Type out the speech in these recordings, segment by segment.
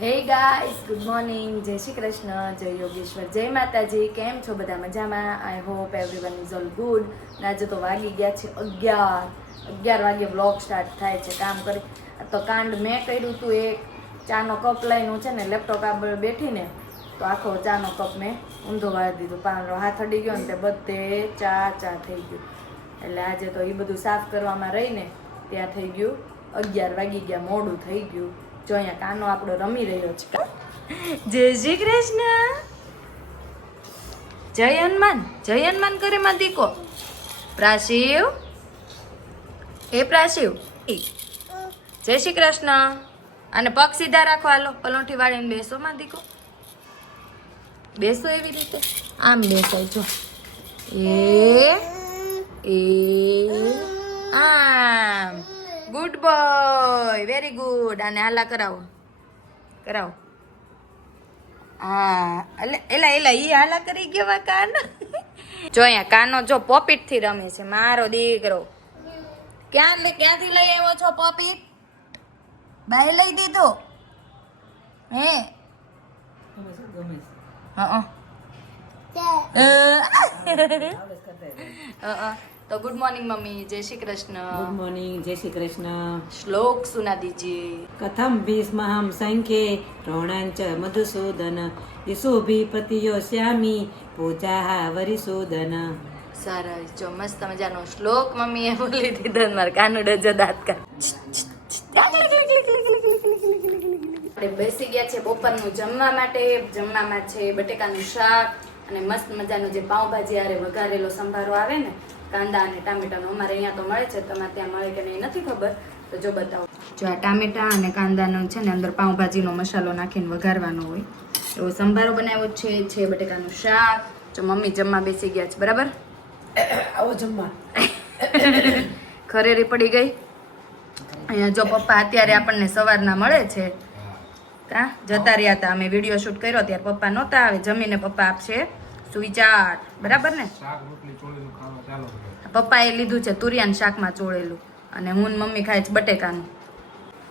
હે guys good morning જય શ્રી કૃષ્ણ, જય યોગેશ્વર, જય માતાજી. કેમ છો બધા મજામાં? I hope everyone is all good આજે તો વાગી ગયા છે અગિયાર. અગિયાર વાગે બ્લોગ સ્ટાર્ટ થાય છે, કામ કરી. તો કાંડ મેં કર્યું હતું એક. ચાનો કપ લઈને છે ને લેપટોપ આગળ બેઠીને, તો આખો ચાનો કપ મેં ઊંધો વાળી દીધો. પાંદડો હાથ અડી ગયો ને તે બધે ચા ચા થઈ ગયું. એટલે આજે તો એ બધું સાફ કરવામાં રહીને ત્યાં થઈ ગયું. અગિયાર વાગી ગયા, મોડું થઈ ગયું. જો અહીંયા કાનો આપણો રમી રહ્યો છે. જય શ્રી કૃષ્ણ. જય હનુમાન જય હનુમાન કરે માં દીકો. પ્રાશિવ. એ પ્રાશિવ. જય શ્રી કૃષ્ણ. અને પગ સીધા રાખો, હાલો. પલોઠી વાળીને બેસો માં દીકો. બેસો એવી રીતે. આમ બેસાય, જો. એ એ, આમ. ગુડ બોય વેરી ગુડ અને હાલા કરાવો. કરાવો. હા. એટલે એલા એલા એ હાલા કરી ગયો કાન. જો અહીંયા કાનો જો પોપીટથી રમે છે મારો દીકરો. ક્યાં લે ક્યાંથી લઈ આવ્યો છો પોપીટ? બાય લઈ દીધો? હે હા. તો ગુડ મોર્નિંગ મમ્મી. જય શ્રી કૃષ્ણ. ગુડ મોર્નિંગ જય શ્રી કૃષ્ણ. શ્લોક સુના દીજીએ કથમ ભીષ્મહમ સંખ્યે રોણાંચ મધુસૂદન. યશોભીપતિયો શ્યામી પૂજા વરિસૂદન. સરસ જો મસ્ત મજાનો શ્લોક મમ્મીએ બોલી દીધો મારા કાનુડો જો દાંત કાઢ. આપણે બેસી ગયા છે બપોરનું જમવા માટે. જમવામાં છે બટેકાનું શાક અને મસ્ત મજાનું જે પાઉંભાજી આરે વઘારેલો સંભારો આવે ને કાંદા અને ટામેટાનો અમારે અહીંયા તો મળે છે તમારે ત્યાં મળે કે નહીં નથી ખબર તો જો બતાવો. જો આ ટામેટા અને કાંદાનો છે ને અંદર પાઉંભાજીનો મસાલો નાખીને વઘારવાનો હોય. એવો સંભારો બનાવ્યો છે છે બટેકાનું શાક જો મમ્મી જમવા બેસી ગયા છે બરાબર? આવો જમવા. ખરેરી પડી ગઈ. અહીંયા જો પપ્પા અત્યારે આપણને સવારના મળે છે. કા? જતા રહ્યા હતા અમે વીડિયો શૂટ કર્યો ત્યારે પપ્પા નહોતા આવે જમીને પપ્પા આપશે. સુવિચાર બરાબર ને? પપ્પાએ લીધું છે તુરિયાન શાકમાં ચોળેલું અને હું મમ્મી ખાય છે બટેકાનું.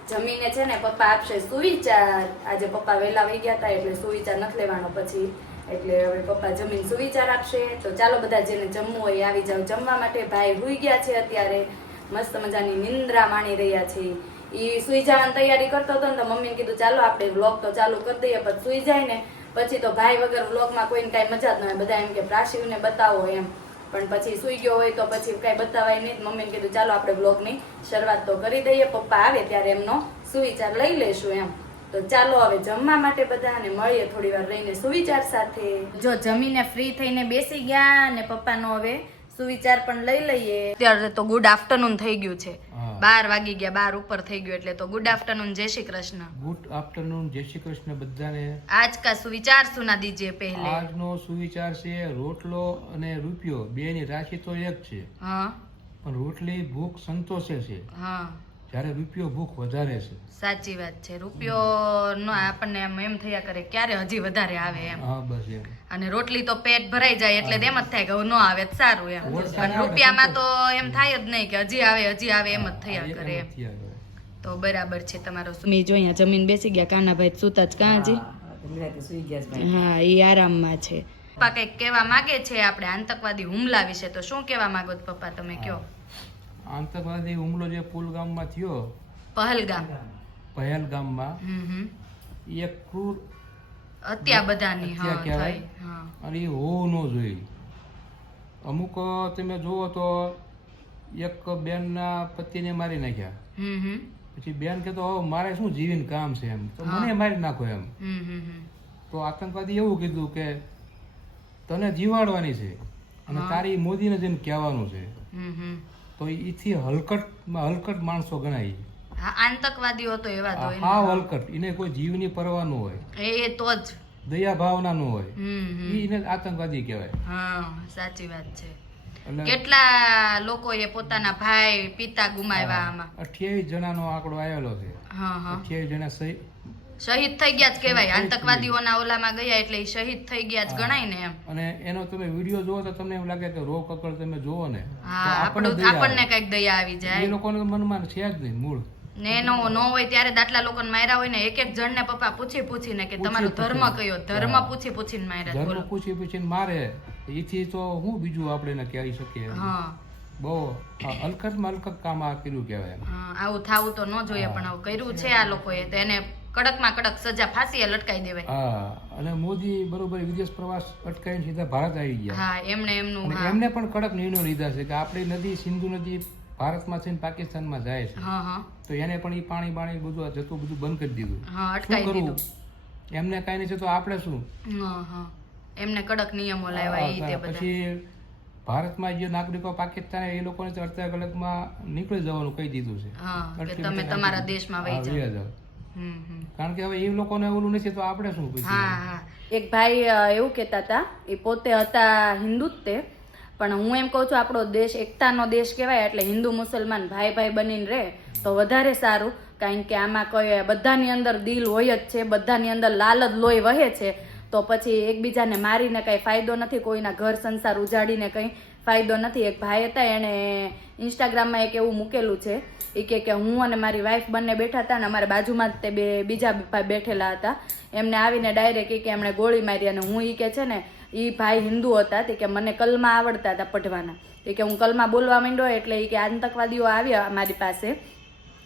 જમીને છે ને પપ્પા આપશે સુવિચાર આજે પપ્પા વહેલા વહી ગયા હતા એટલે સુવિચાર નથી લેવાનો પછી. એટલે હવે પપ્પા જમીન સુવિચાર આપશે. તો ચાલો બધા જેને જમવું હોય એ આવી જાવ જમવા માટે ભાઈ હુઈ ગયા છે અત્યારે. મસ્ત મજાની નિંદ્રા માણી રહ્યા છે. એ સુઈ જવાની તૈયારી કરતો હતો ને તો મમ્મીને કીધું ચાલો આપણે વ્લોગ તો ચાલુ કરી દઈએ પછી સુઈ જાય ને પછી તો ભાઈ વગર વ્લોગમાં કોઈને કાંઈ મજા જ ન હોય. બધા એમ કે પ્રાશિવને બતાવો એમ. પણ પછી સુઈ ગયો હોય તો પછી કાંઈ બતાવાય નહીં. મમ્મીને કીધું, ચાલો આપણે બ્લોગની શરૂઆત તો કરી દઈએ. પપ્પા આવે ત્યારે એમનો સુવિચાર લઈ લેશું એમ. તો ચાલો હવે જમવા માટે બધાને મળીએ થોડી વાર રહીને સુવિચાર સાથે. જો જમીને ફ્રી થઈને બેસી ગયા અને પપ્પાનો હવે સુવિચાર પણ લઈ લઈએ. અત્યારે તો ગુડ આફ્ટરનૂન થઈ ગયું છે. બાર વાગી ગયા બાર ઉપર થઈ ગયું એટલે તો ગુડ આફ્ટરનૂન જય શ્રી કૃષ્ણ. ગુડ આફ્ટરનૂન જય શ્રી કૃષ્ણ બધાને. આજ કા સુવિચાર સુના દીજે પહેલે? આજનો સુવિચાર છે રોટલો અને રૂપિયો. બે ની રાશિ તો એક છે. હા. પણ રોટલી ભૂખ સંતોષે છે. હા. જ્યારે રૂપિયો ભૂખ વધારે છે. સાચી વાત છે. રૂપિયો નો આપણને એમ એમ થયા કરે ક્યારે હજી વધારે આવે એમ. હા બસ એમ. અને રોટલી તો પેટ ભરાઈ જાય એટલે એમ જ થાય કે ન આવે તો સારું એમ. પણ રૂપિયામાં તો એમ થાય જ નહીં કે હજી આવે હજી આવે એમ જ થયા કરે. તો બરાબર છે તમારો મેં જો અહીંયા જમીન બેસી ગયા કાનાભાઈ સુતા જ કાં હજી? નિરાતે સુઈ ગયા છે ભાઈ. હા એ આરામમાં છે. પપ્પા કંઈક કહેવા માંગે છે? આપણે આતંકવાદી હુમલા વિશે તો શું કહેવા માંગો પપ્પા તમે કયો આતંકવાદી હુમલો જે પુલગામમાં થયો પહલગામ. પહેલગામમાં એ એક ક્રૂર હત્યા બધાની હા હત્યા કહેવાય. અને એ હોવું ન જોઈએ. અમુક તમે જુઓ તો એક બેનના પતિને મારી નાખ્યા. પછી બેન કે તો હવે મારે શું જીવીને કામ છે એમ? તો મને મારી નાખો એમ. તો આતંકવાદી એવું કીધું કે તને જીવાડવાની છે અને. તારી મોદીને જેમ કહેવાનું છે. તો એથી હલકટ હલકટ માણસો ગણાય આતંકવાદીઓ તો એવા તો હા હલકટ. એને કોઈ જીવની પરવા ન હોય. એ તો જ. દયા ભાવના ન હોય એને આતંકવાદી કહેવાય. હા સાચી વાત છે. કેટલા કેટલા લોકોએ પોતાના ભાઈ પિતા ગુમાવ્યા આમાં? અઠ્યાવીસ જણાનો આંકડો આવેલો છે. અઠ્યાવીસ જણા સહી શહીદ થઈ ગયા જ કહેવાય. આતંકવાદીઓના ઓલામાં ગયા એટલે શહીદ થઈ ગયા જ ગણાય ને એમ. અને એનો તમે વીડિયો જોવો તો તમને એમ લાગે કે રો કકડ તમે જોવો ને. હા આપણને આપણું આપણને કંઈક દયા આવી એ જાય. મનમાં છે જ નહીં મૂળ. ને એનો ન હોય ત્યારે દાટલા લોકોને માર્યા હોય ને એક એક જણને પપ્પા પૂછી પૂછીને કે તમારો ધર્મ કયો? ધર્મ પૂછી પૂછીને માર્યા ધર્મ પૂછી પૂછીને મારે. એથી તો હું બીજું આપણે કહી શકીએ હા. બહુ અલકતમાં અલકત કામ આ કર્યું કહેવાય આવું થાવું તો ન જોઈએ પણ આવું કર્યું છે આ લોકોએ. તો એને કડકમાં કડક સજા ફાંસીએ લટકાઈ દેવાય. હા અને મોદી બરોબર વિદેશ પ્રવાસ અટકાવીને સીધા ભારત આવી ગયા. હા એમને એમનું એમને પણ કડક નિર્ણયો લીધા છે કે આપણી નદી સિંધુ નદી ભારતમાં છે ને પાકિસ્તાનમાં જાય છે. હા હા. તો એને પણ એ પાણી બાણી બધું આ જતું બધું બંધ કરી દીધું. અટકાઈ દીધું. એમને કાંઈ નહીં છે તો આપણે શું? હા હા. એમને કડક નિયમો લાવ્યા એ પછી ભારતમાં જે નાગરિકો પાકિસ્તાન એ લોકોને અડધા કલાકમાં નીકળી જવાનું કહી દીધું છે. હા કે તમે તમારા દેશમાં વહી જાઓ. કારણ કે હવે એ લોકોને ઓલું નથી તો આપણે શું હા હા. એક ભાઈ એવું કહેતા હતા, એ પોતે હતા હિન્દુ જ તે પણ હું એમ કહું છું આપણો દેશ એકતાનો દેશ કહેવાય, એટલે હિન્દુ મુસલમાન ભાઈ ભાઈ બનીને રહે, તો વધારે સારું, કારણ કે આમાં કોઈ બધાની અંદર દિલ હોય જ છે, બધાની અંદર લાલ જ લોહી વહે છે, તો પછી એકબીજાને મારીને કંઈ ફાયદો નથી, કોઈના ઘર સંસાર ઉજાડીને કંઈ ફાયદો નથી. એક ભાઈ હતા, એણે ઇન્સ્ટાગ્રામમાં એક એવું મૂકેલું છે એ કે કે હું અને મારી વાઈફ બંને બેઠા હતા અને અમારા બાજુમાં જ તે બે, બીજા ભાઈ બેઠેલા હતા. એમને આવીને ડાયરેક્ટ કે એમણે ગોળી મારી અને હું એ કે છે ને એ ભાઈ હિન્દુ હતા તે કે મને કલમાં આવડતા હતા પઢવાના. એ કે હું કલમાં બોલવા માંડ્યો એટલે એ કે આતંકવાદીઓ આવ્યા મારી પાસે.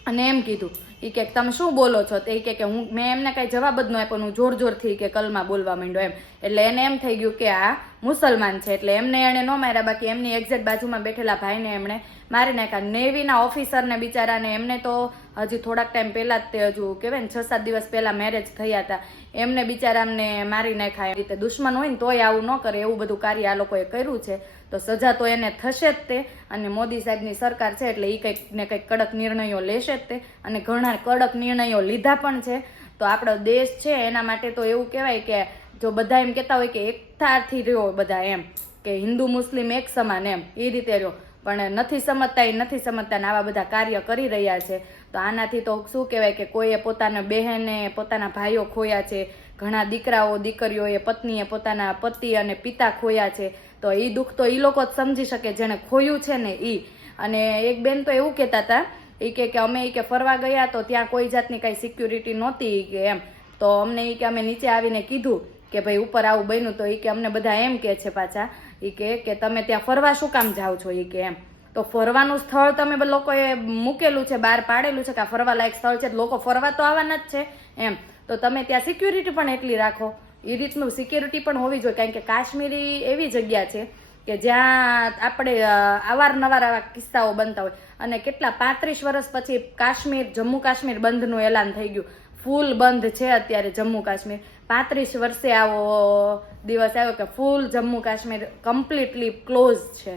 અને એમ કીધું એ કે તમે શું બોલો છો? તે કે કે હું, મેં એમને કાંઈ જવાબ જ ન આપ્યો હું જોર જોરથી કે કલમાં બોલવા માંડ્યો એમ. એટલે એને એમ થઈ ગયું કે આ મુસલમાન છે. એટલે એમને એણે ન માર્યા, બાકી એમની એક્ઝેક્ટ બાજુમાં બેઠેલા ભાઈને એમણે મારી નાખ્યા નેવીના ઓફિસરને બિચારાને એમને તો હજી થોડાક ટાઈમ પહેલાં જ તે હજુ કહેવાય ને છ સાત દિવસ પહેલાં મેરેજ થયા હતા. એમને બિચારાને મારી નાખ્યા. એ રીતે દુશ્મન હોય ને તોય આવું ન કરે, એવું બધું કાર્ય આ લોકોએ કર્યું છે. તો સજા તો એને થશે જ તે અને મોદી સાહેબની સરકાર છે એટલે એ કંઈક ને કંઈક કડક નિર્ણયો લેશે જ તે અને ઘણા કડક નિર્ણયો લીધા પણ છે. તો આપણો દેશ છે એના માટે તો એવું કહેવાય કે જો બધા એમ કહેતા હોય કે એકતાથી રહ્યો બધા એમ, કે હિન્દુ મુસ્લિમ એક સમાન એમ એ રીતે રહ્યો. પણ નથી સમજતા, એ નથી સમજતા આવા બધા કાર્ય કરી રહ્યા છે. તો આનાથી તો શું કહેવાય કે કોઈએ પોતાના બહેને, પોતાના ભાઈઓ ખોયા છે, ઘણા દીકરાઓ, દીકરીઓએ પત્નીએ પોતાના પતિ અને પિતા ખોયા છે. તો એ દુઃખ તો એ લોકો જ સમજી શકે જેણે ખોયું છે ને એ અને એક બેન તો એવું કહેતા હતા એ કે કે અમે એ કે ફરવા ગયા તો ત્યાં કોઈ જાતની કાંઈ સિક્યુરિટી નહોતી કે એમ. તો અમને એ કે અમે નીચે આવીને કીધું કે ભાઈ ઉપર આવું બન્યું તો એ કે અમને બધા એમ કે છે પાછા. એ કે કે તમે ત્યાં ફરવા શું કામ જાઓ છો? એ કે એમ. તો ફરવાનું સ્થળ તમે લોકોએ મૂકેલું છે, બહાર પાડેલું છે કે આ ફરવા લાયક સ્થળ છે, લોકો ફરવા તો આવવાના જ છે, એમ. તો તમે ત્યાં સિક્યુરિટી પણ એટલી રાખો. એ રીતનું સિક્યુરિટી પણ હોવી જોઈએ, કારણ કે કાશ્મીરી એવી જગ્યા છે કે જ્યાં આપણે અવારનવાર આવા કિસ્સાઓ બનતા હોય. અને કેટલા પાંત્રીસ વર્ષ પછી કાશ્મીર, જમ્મુ કાશ્મીર બંધનું એલાન થઈ ગયું. ફૂલ બંધ છે અત્યારે જમ્મુ કાશ્મીર. પાંત્રીસ વર્ષે આવો દિવસ આવ્યો કે full Jammu Kashmir completely close છે.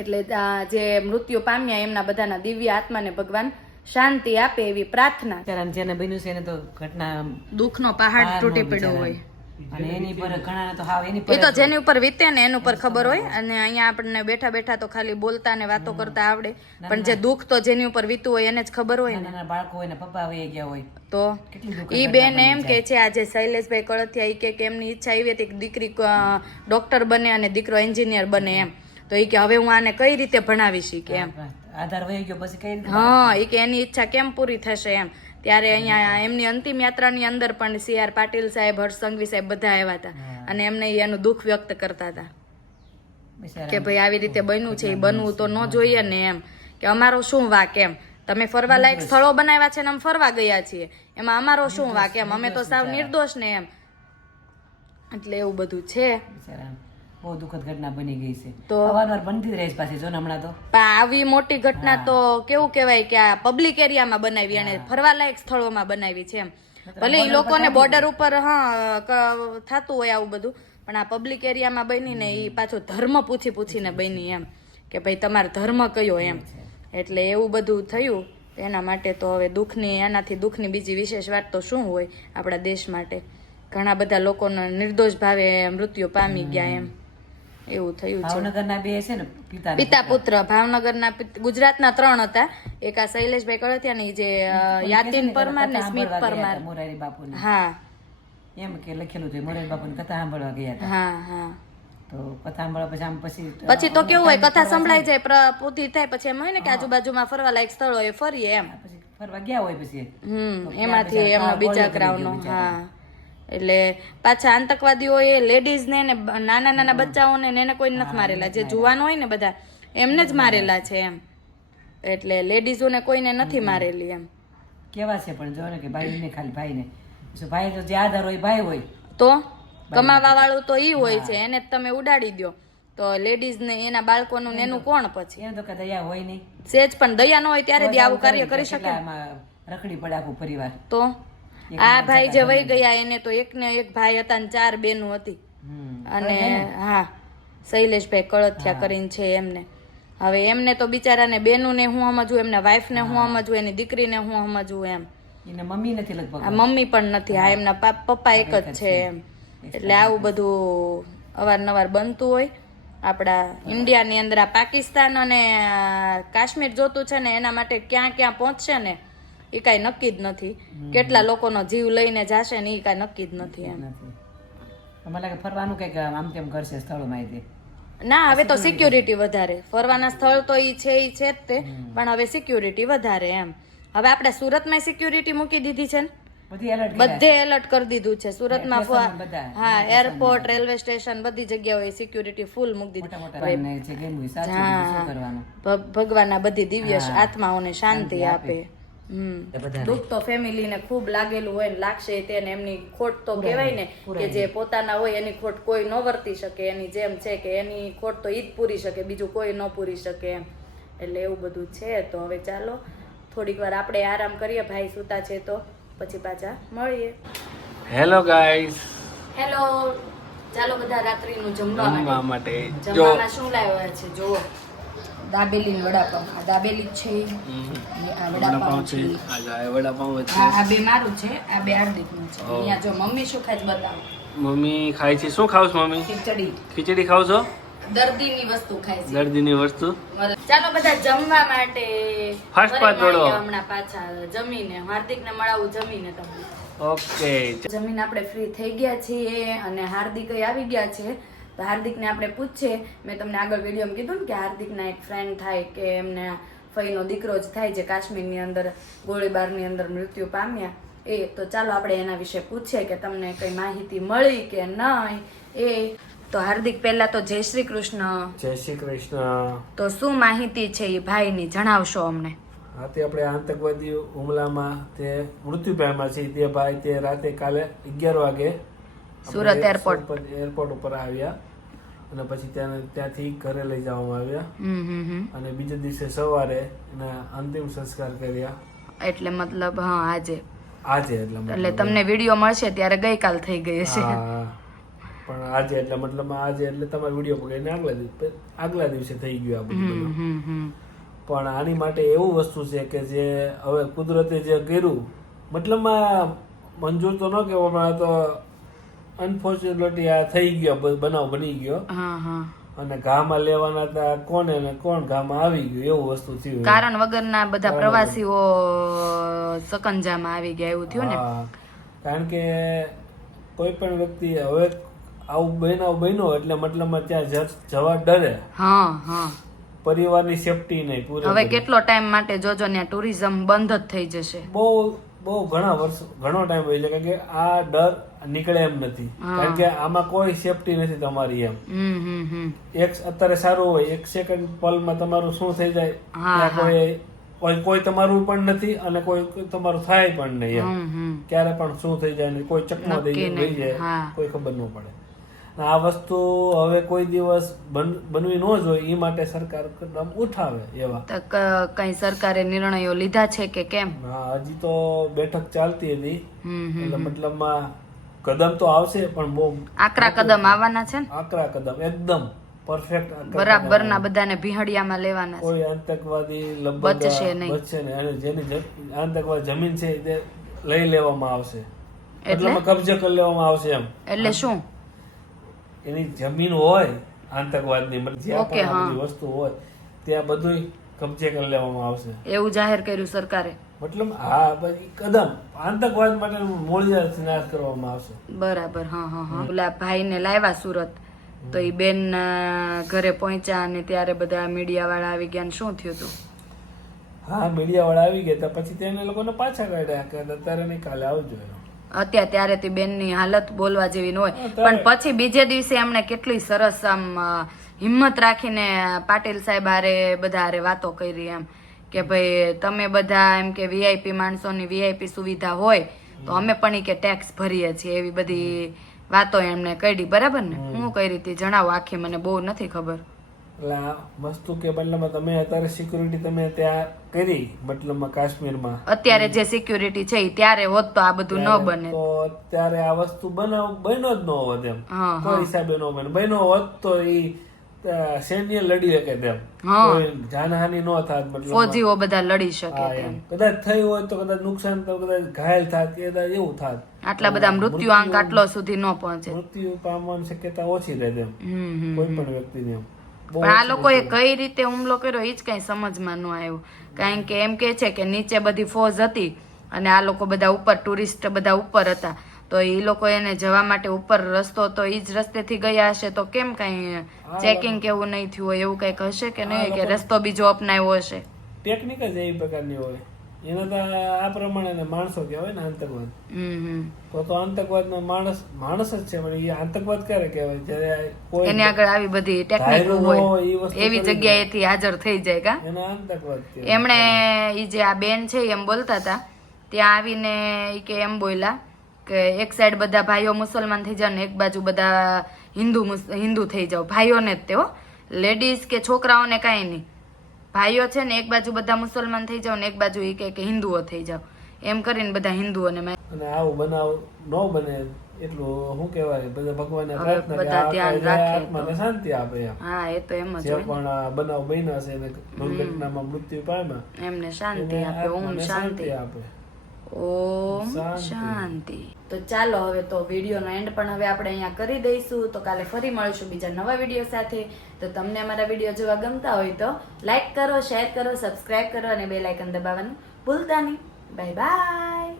એટલે આ જે મૃત્યુ પામ્યા એમના બધાના દિવ્ય આત્માને ભગવાન શાંતિ આપે એવી પ્રાર્થના. જેને બન્યું છે એને તો ઘટના દુઃખનો પહાડ તૂટી પડ્યો બિચારાને. અને એની પર ઘણા તો હાવ એની એ તો જેની ઉપર વીતે ને એની ઉપર ખબર હોય. અને અહીંયા આપણને બેઠા બેઠા તો ખાલી બોલતા ને વાતો કરતા આવડે. પણ જે દુઃખ તો જેની ઉપર વીતું હોય એને જ ખબર હોય ને. બાળકો હોય ને પપ્પા વહી ગયા હોય. તો ઈ બેન એમ કે છે આજે શૈલેષભાઈ કળથિયા ઈ કે કે એમની ઈચ્છા એવી હતી કે દીકરી ડોક્ટર બને અને દીકરો એન્જિનિયર બને એમ. તો ઈ કે હવે હું આને કઈ રીતે ભણાવીશ શીખે એમ. આધાર વહી ગયો પછી કઈ હા એ કે એની ઈચ્છા કેમ પૂરી થશે એમ. ત્યારે અહીંયા એમની અંતિમ યાત્રાની અંદર પણ સી આર પાટીલ સાહેબ હર્ષ સંઘવી સાહેબ બધા આવ્યા હતા. અને એમને એનું દુઃખ વ્યક્ત કરતા હતા. કે ભાઈ આવી રીતે બન્યું છે એ બનવું તો ન જોઈએ ને એમ. કે અમારો શું વાક એમ? તમે ફરવા લાયક સ્થળો બનાવ્યા છે ને અમે ફરવા ગયા છીએ. એમાં અમારો શું વાક એમ? અમે તો સાવ નિર્દોષ ને એમ. એટલે એવું બધું છે. બહુ દુઃખદ ઘટના બની ગઈ છે. તો- અવારનવાર બનતી જ રહે છે પાછી જો ને હમણાં તો. પણ આવી મોટી ઘટના તો કેવું કહેવાય કે આ પબ્લિક એરિયામાં બનાવી અને ફરવાલાયક સ્થળોમાં બનાવી છે એમ. ભલે એ લોકોને બોર્ડર ઉપર હા થતું હોય આવું બધું પણ આ પબ્લિક એરિયામાં બની ને એ પાછો ધર્મ પૂછી પૂછીને બની એમ કે ભાઈ તમારો ધર્મ કયો એમ. એટલે એવું બધું થયું એના માટે તો હવે દુઃખની એનાથી દુઃખની બીજી વિશેષ વાત તો શું હોય આપણા દેશ માટે? ઘણા બધા લોકોના નિર્દોષ ભાવે મૃત્યુ પામી ગયા એમ. એવું થયું છે. ભાવનગરના બે છે ને પિતા પિતા પુત્ર ભાવનગરના ગુજરાતના ત્રણ હતા. એક આ શૈલેષભાઈ કળથિયાની જે અ, યાતિન પરમાર ને સ્મિત પરમાર. મોરારી બાપુ હા. એમ કે લખેલું છે મોરારી બાપુ કથા સાંભળવા ગયા હતા. હા હા. તો કથા સાંભળવા પછી આમ પછી પછી તો કેવું હોય કથા સંભળાઈ જાય પ્ર- થાય પછી એમ હોય ને કે આજુબાજુમાં ફરવા લાયક સ્થળ હોય ફરીએ એમ. પછી ફરવા ગયા હોય પછી. હમ એમાંથી એમનો બીજા બિચારાને. હા. એટલે પાછા આતંકવાદીઓએ લેડીઝને ને નાના નાના બચ્ચાઓને એને કોઈ નથી મારેલા. જે જુવાનો હોય ને બધા એમને જ મારેલા છે એમ. એટલે લેડીઝોને કોઈને નથી મારેલી એમ. કેવા છે પણ જો ને કે ભાઈ ને ખાલી ભાઈ ને ભાઈ તો જે આધાર હોય ભાઈ હોય. તો કમાવા વાળું તો ઈ હોય છે એને જ તમે ઉડાડી દો તો લેડીઝ ને એના બાળકોનું ને એનું કોણ પછી? એને તો કે દયા હોય નહીં. સેજ પણ દયા ન હોય ત્યારે આવું કાર્ય કરી શકે રખડી પડે આખું પરિવાર. તો? આ ભાઈ જે વહી ગયા એને તો એક ને એક ભાઈ હતા ને ચાર બેનું હતી. અને હા શૈલેષભાઈ કળથિયા કરીને છે એમને. હવે એમને તો બિચારાને બેનુને હું સમજવું એમના વાઈફને હું સમજવું એની દીકરીને હું સમજવું એમ. એને મમ્મી નથી લગભગ? મમ્મી પણ નથી હા એમના પપ્પા એક જ છે એમ. એટલે આવું બધું અવારનવાર બનતું હોય. આપણા ઇન્ડિયાની અંદર આ પાકિસ્તાન અને કાશ્મીર જોતું છે ને એના માટે ક્યાં ક્યાં પહોંચશે ને એ કાંઈ નક્કી જ નથી. કેટલા લોકોનો જીવ લઈને જશે ને એ કાંઈ નક્કી જ નથી એમ. મને લાગે ફરવાનું કંઈક આમ તેમ કરશે સ્થળોમાં માહિતી? ના હવે તો સિક્યુરિટી વધારે. ફરવાના સ્થળ તો એ છે એ છે જ તે પણ હવે સિક્યુરિટી વધારે એમ. હવે આપણે સુરતમાં સિક્યુરિટી મૂકી દીધી છે ને? બધે એલર્ટ કરી દીધું છે. સુરતમાં હા એરપોર્ટ રેલવે સ્ટેશન બધી જગ્યાઓએ સિક્યુરિટી ફૂલ મૂકી દીધી. ભગવાનના બધી દિવ્ય આત્માઓને શાંતિ આપે. દુઃખ તો ફેમિલીને ખૂબ લાગેલું હોય ને લાગશે તેને એમની ખોટ તો કહેવાય ને કે જે પોતાના હોય એની ખોટ કોઈ ન વર્તી શકે એની જેમ છે કે એની ખોટ તો ઈ જ પૂરી શકે બીજું કોઈ ન પૂરી શકે એમ. એટલે એવું બધું છે તો હવે ચાલો થોડીક વાર આપણે આરામ કરીએ ભાઈ સુતા છે તો પછી પાછા મળીએ. હેલો ગાઈસ હેલો ચાલો બધા રાત્રિનું જમવા માટે જમવા માટે. જો જમવામાં શું લાવ્યા છે જુઓ. દાબેલી ને વડાપાવ આ દાબેલી છે. અને આ વડાપાઉં છે. છે. આ વડાપાઉં છે. આ આ બે મારું છે આ બે હાર્દિકનું છે. અહીંયા જો મમ્મી શું ખાય બતાવો. મમ્મી ખાય છે. શું ખાવ છો મમ્મી? ખીચડી. ખીચડી ખાવ છો? દર્દીની વસ્તુ ખાય છે. દર્દીની વસ્તુ? ચાલો બધા જમવા માટે દોડો. હમણાં પાછા જમીને. હાર્દિકને મળાવું જમીને તમને. ઓકે. જમીન આપણે ફ્રી થઈ ગયા છીએ અને હાર્દિક આવી ગયા છે. તો હાર્દિકને આપણે પૂછીએ. મેં તમને આગળ વિડીયોમાં કીધું ને કે હાર્દિકના એક ફ્રેન્ડ થાય કે એમને ફઈનો દીકરો જ થાય જે કાશ્મીરની અંદર ગોળીબારની અંદર મૃત્યુ પામ્યા. એ તો ચાલો આપણે એના વિશે પૂછીએ કે તમને કઈ માહિતી મળી કે નહીં એ. તો હાર્દિક પહેલા તો જય શ્રી કૃષ્ણ. જય શ્રી કૃષ્ણ. તો શું માહિતી છે એ ભાઈની? જણાવશો અમને. હા તે આપણે આતંકવાદી હુમલામાં તે મૃત્યુ પામ્યા છે. તે ભાઈ તે રાતે કાલે અગિયાર વાગે સુરત એરપોર્ટ. એરપોર્ટ ઉપર આવ્યા. અને પછી ત્યાં ત્યાંથી ઘરે લઈ જવામાં આવ્યા. અને બીજે દિવસે સવારે એના અંતિમ સંસ્કાર કર્યા. એટલે મતલબ હા આજે. આજે એટલે એટલે તમને વીડિયો મળશે ત્યારે ગઈકાલ થઈ ગઈ હા પણ આજે એટલે મતલબ આજે એટલે તમારો વીડિયો પકડીને આગલા દિવસે આગલા દિવસે થઈ ગયું આ બધું પણ આની માટે એવું વસ્તુ છે કે જે હવે કુદરતે જે કર્યું મતલબમાં મંજૂર તો ન કહેવો પણ આ તો અનફોર્ચ્યુનેટલી આ થઈ ગયો બનાવ બની ગયો. હા હા. અને ઘામાં લેવાના હતા કોને ને કોણ ઘામાં આવી ગયું એવું વસ્તુ થયું કારણ વગરના બધા પ્રવાસીઓ સકંજામાં આવી ગયા એવું થયું ને? કારણ કે કોઈ પણ વ્યક્તિ હવે આવું બનાવ બન્યો એટલે મતલબમાં ત્યાં જવા ડરે. હા હા. પરિવારની સેફટી નહીં પૂરી હવે કેટલો ટાઈમ માટે જોજો ને ટુરિઝમ બંધ જ થઈ જશે. બહુ બહુ ઘણા વર્ષ ઘણો ટાઈમ હોય છે કારણ કે આ ડર નીકળે એમ નથી. કારણ કે આમાં કોઈ સેફટી નથી તમારી એમ. એક અત્યારે સારું હોય એક સેકન્ડ પલમાં તમારું શું થઈ જાય કોઈ કોઈ કોઈ તમારું પણ નથી અને કોઈ તમારું થાય પણ નહીં એમ. ક્યારે પણ શું થઈ જાય કોઈ ચકમો થઈ જાય કોઈ ખબર ન પડે. આ વસ્તુ હવે કોઈ દિવસ બનવી ન જોઈએ એ માટે સરકાર કદમ ઉઠાવે એવા. કઈ સરકારે નિર્ણયો લીધા છે કે કેમ? હજી તો બેઠક ચાલતી હતી. એટલે મતલબમાં કદમ તો આવશે પણ બહુ આકરા કદમ આવવાના છે ને? આકરા કદમ એકદમ પરફેક્ટ બરાબર ના બધાને ભીહડિયામાં લેવાના કોઈ આતંકવાદી બચશે નહીં. બચશે નહીં. અને જેની આતંકવાદ જમીન છે તે લઈ લેવામાં આવશે. એટલે? કબજે કરી લેવામાં આવશે એમ. એટલે શું? એની જમીન હોય આતંકવાદની જ્યાં પણ. વસ્તુ હોય ત્યાં બધું કબજે કરી લેવામાં આવશે. એવું જાહેર કર્યું સરકારે. મતલબ હા કદમ આતંકવાદ માટે મૂળિયાથી નાશ કરવામાં આવશે. બરાબર હા હા હા. ઓલા ભાઈને લાવ્યા સુરત. તો એ બેન ઘરે પહોંચ્યા અને ત્યારે બધા મીડિયા વાળા આવી ગયા શું થયું હતું હા મીડિયા વાળા આવી ગયા પછી તેને લોકોને પાછા કાઢ્યા કે અત્યારે નહીં કાલે આવજો અત્યારે ત્યારે તે બેનની હાલત બોલવા જેવી ન હોય. પણ પછી બીજે દિવસે એમણે કેટલી સરસ આમ હિંમત રાખીને પાટીલ સાહેબ હારે બધા હારે વાતો કરી એમ. કે ભાઈ તમે બધા એમ કે વીઆઈપી માણસોની વીઆઈપી સુવિધા હોય તો અમે પણ કે ટેક્સ ભરીએ છીએ એવી બધી વાતો એમને કરી બરાબર ને? હું કઈ રીતે જણાવો આખી મને બહુ નથી ખબર. એટલે વસ્તુ કે મતલબમાં તમે અત્યારે સિક્યુરિટી તમે ત્યાં કરી મતલબમાં કાશ્મીરમાં? અત્યારે જે સિક્યુરિટી છે ત્યારે હોત તો આ બધું ન બને. તો અત્યારે આ વસ્તુ બનાવ બન્યો જ ન હોત એમ. હા, હિસાબે ન બને. બન્યો હોત તો અ, સૈન્ય લડી શકે તેમ. જાનહાનિ ન થાત મતલબ ફોજીઓ બધા લડી શકે કદાચ થયું હોય તો કદાચ નુકસાન તો કદાચ ઘાયલ થાત કે કદાચ એવું થાત. આટલા બધા મૃત્યુ આંક આટલો સુધી ન પહોંચે. મૃત્યુ પામવાની શક્યતા ઓછી રહે તેમ. કોઈ પણ વ્યક્તિને એમ. પણ આ લોકોએ કઈ રીતે હુમલો કર્યો એ જ કઈ સમજમાં ન આવ્યું. કારણ કે એમ કે છે કે નીચે બધી ફોજ હતી અને આ લોકો બધા ઉપર ટુરિસ્ટ બધા ઉપર હતા. તો એ લોકો એને જવા માટે ઉપર રસ્તો તો એ જ રસ્તેથી ગયા હશે તો કેમ કઈ ચેકિંગ કેવું નહીં થયું હોય એવું કંઈક હશે કે નહીં કે રસ્તો બીજો અપનાવ્યો હશે? ટેકનિક જ એવી પ્રકારની હોય. એને તો આ પ્રમાણે માણસો કહેવાય ને આતંકવાદ. તો તો આતંકવાદનો માણસ માણસ જ છે પણ એ આતંકવાદ ક્યારે કહેવાય? જ્યારે કોઈ એની આગળ આવી બધી ટેકનિક હોય. એ એવી જગ્યાએથી હાજર થઈ જાય કા? એનો આતંકવાદ એમણે એ જે આ બેન છે એમ બોલતા હતા. ત્યાં આવીને એ કે એમ બોલ્યા કે એક સાઈડ બધા ભાઈઓ મુસલમાન થઈ જાવ ને એક બાજુ બધા હિન્દુ હિન્દુ થઈ જાઓ. ભાઈઓને જ તેઓ લેડીઝ કે છોકરાઓને કાંઈ નહીં. ભાઈઓ છે ને એક બાજુ બધા મુસલમાન થઈ જાવ ને એક બાજુ એ કે હિન્દુઓ થઈ જાવ એમ કરીને બધા હિન્દુઓને અને આવું બનાવ ન બને એટલું શું કહેવાય? બધા ભગવાનને પ્રાર્થના બધા ધ્યાન રાખે આત્માને શાંતિ આપે હા એ તો એમ જ પણ આ બનાવ બન્યા છે ને દુર્ઘટનામાં મૃત્યુ પામ્યા એમને શાંતિ આપે ઓમ શાંતિ આપે. ઓમ શાંતિ. તો ચાલો હવે તો વિડીયોનો એન્ડ પણ હવે આપણે અહીંયા કરી દઈશું. તો કાલે ફરી મળીશું બીજા નવા વીડિયો સાથે. તો તમને અમારા વીડિયો જોવા ગમતા હોય તો લાઈક કરો શેર કરો સબસ્ક્રાઈબ કરો અને બે લાઇકન દબાવવાનું ભૂલતા નહીં. Bye bye